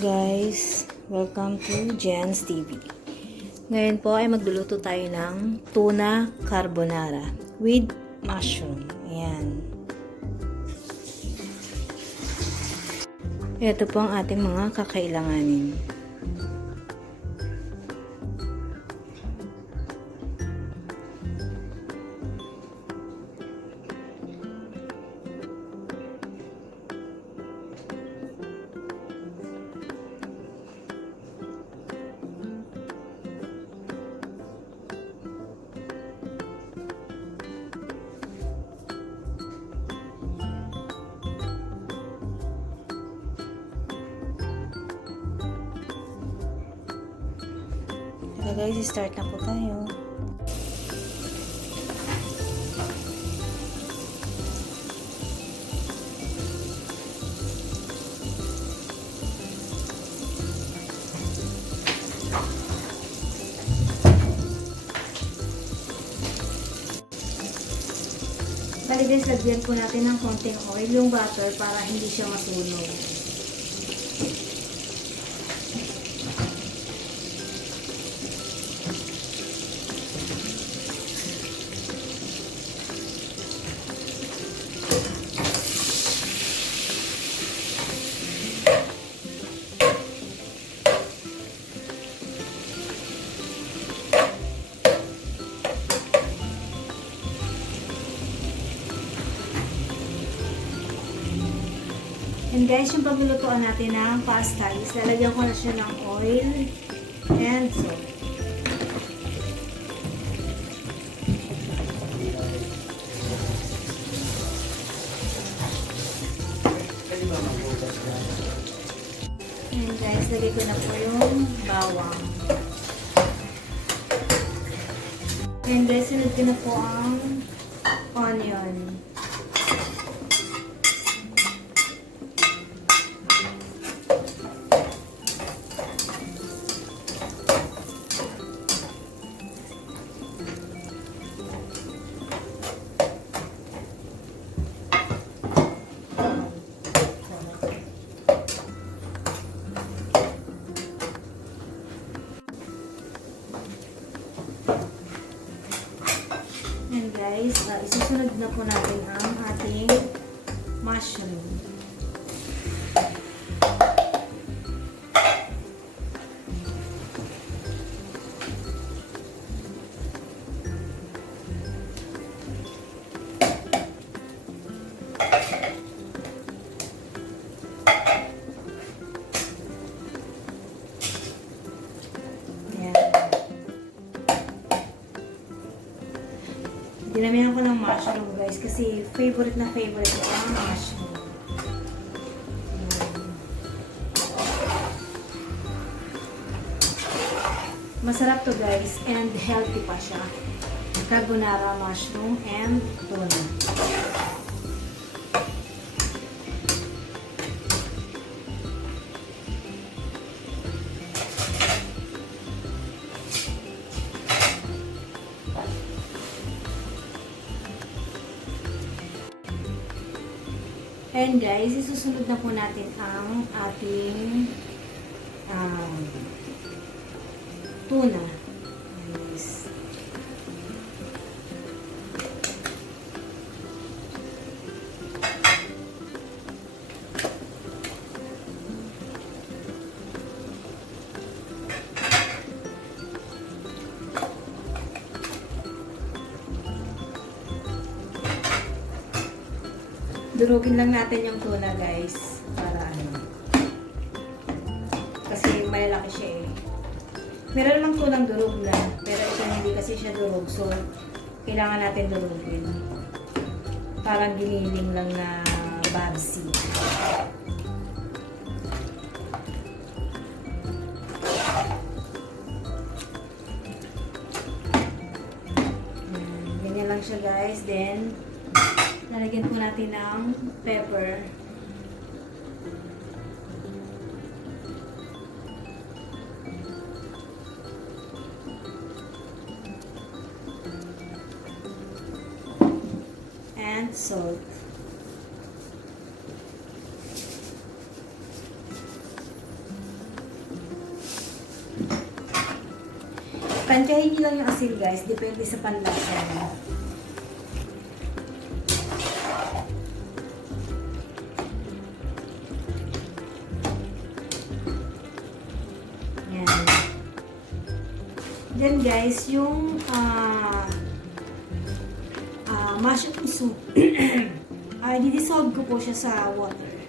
guys, welcome to Jen's TV. Ngayon po ay magluluto tayo ng tuna carbonara with mushroom. Ayan. Ito po ang ating mga kakailanganin. So guys, start na po tayo. Bali guys, lagyan po natin ng konting oil yung butter para hindi siya masunog. And guys, yung paglulutuan natin ng pasta is lalagyan ko na siya ng oil and salt. And guys, lagay ko na po yung bawang. And guys, sunod ko na po ang onion. And guys, isusunod na po natin ang ating mushroom. Dinamihan ko ng mushroom guys kasi favorite ko ang mushroom. Masarap to guys and healthy pa siya. Carbonara, mushroom, and tuna. And guys, isusunod na po natin ang ating tuna. Guys. Durugin lang natin yung tuna guys para kasi malalaki siya eh. Meron namang tunang durog na pero ito hindi kasi siya durog, so kailangan natin durugin. Parang giniling lang na babsi. Ganyan lang siya guys. Then lalagyan po natin ng pepper. And salt. Tansyahin nyo lang yung asin guys, depende sa panlasa nyo. Yan. Then guys, yung mushroom soup, i-dissolve ko po siya sa water.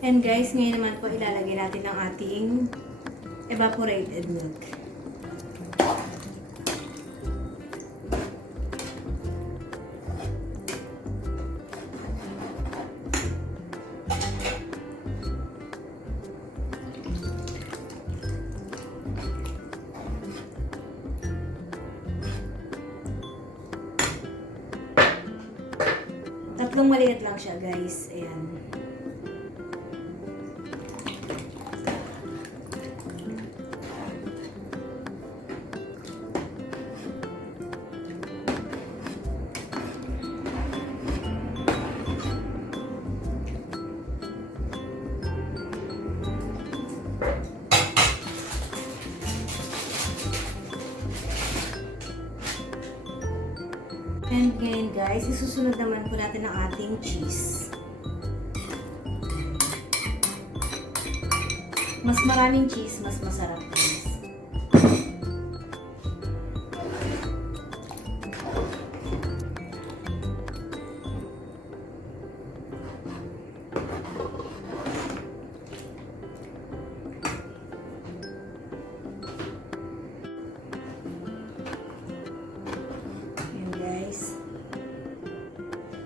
And guys, ngayon naman po ilalagay natin ang ating evaporated milk. Tatlong maliit lang siya guys. Ayan. And ngayon guys, isusunod naman po natin ang ating cheese. Mas maraming cheese, mas masarap guys.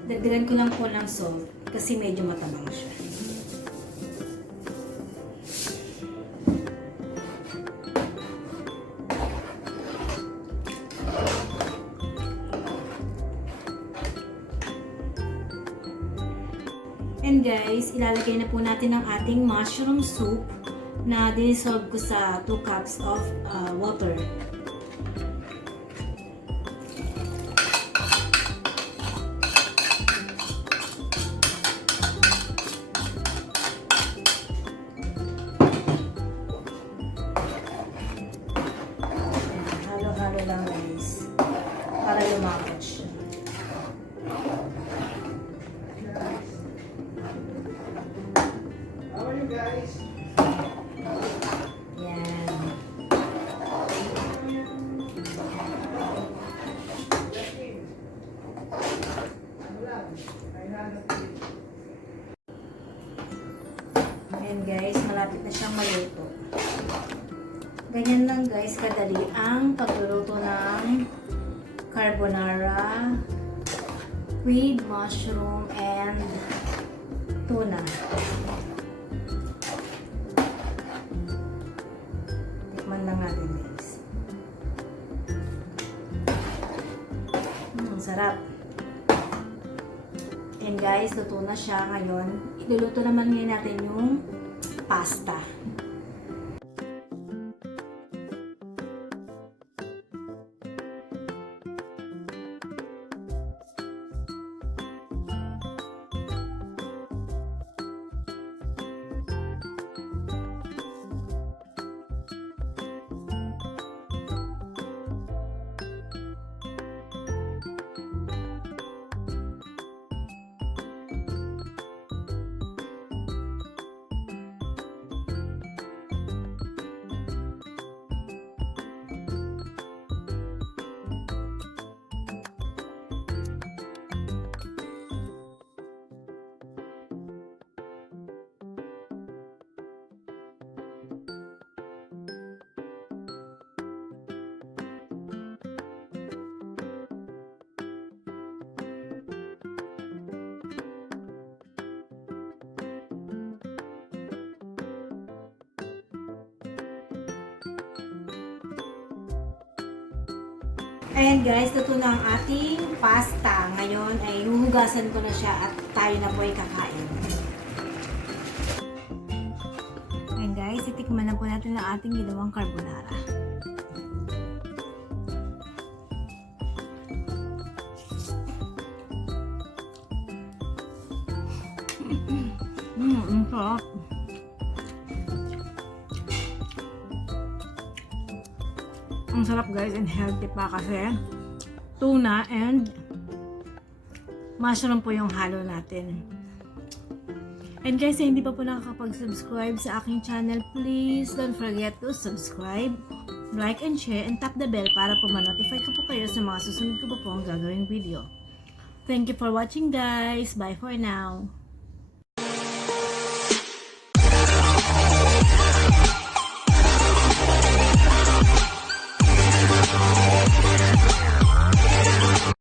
Dagdagan ko lang po ng salt kasi medyo matabang siya. And guys, ilalagay na po natin ang ating mushroom soup na dissolve ko sa 2 cups of water. Halo-halo lang guys para lumakot siya. How are you guys? Yan. Ayan guys, malapit na siyang maluto. Ganyan lang guys, kadali ang pagluluto ng carbonara with mushroom and tuna. Tikman lang natin guys. Sarap. And guys, luto na siya ngayon. Iluluto naman ngayon natin yung pasta. Ayan guys, luto na ang ating pasta. Ngayon ay huhugasan ko na siya at tayo na po ay kakain. Ayan guys, itikman na po natin ang ating ginawang carbonara. Ang sarap. Ang sarap guys and healthy pa kasi tuna and mushroom po yung halo natin. And guys, hindi pa po nakakapag-subscribe sa aking channel, please don't forget to subscribe, like and share, and tap the bell para po ma-notify ko po kayo sa mga susunod ko po pong gagawing video. Thank you for watching guys. Bye for now.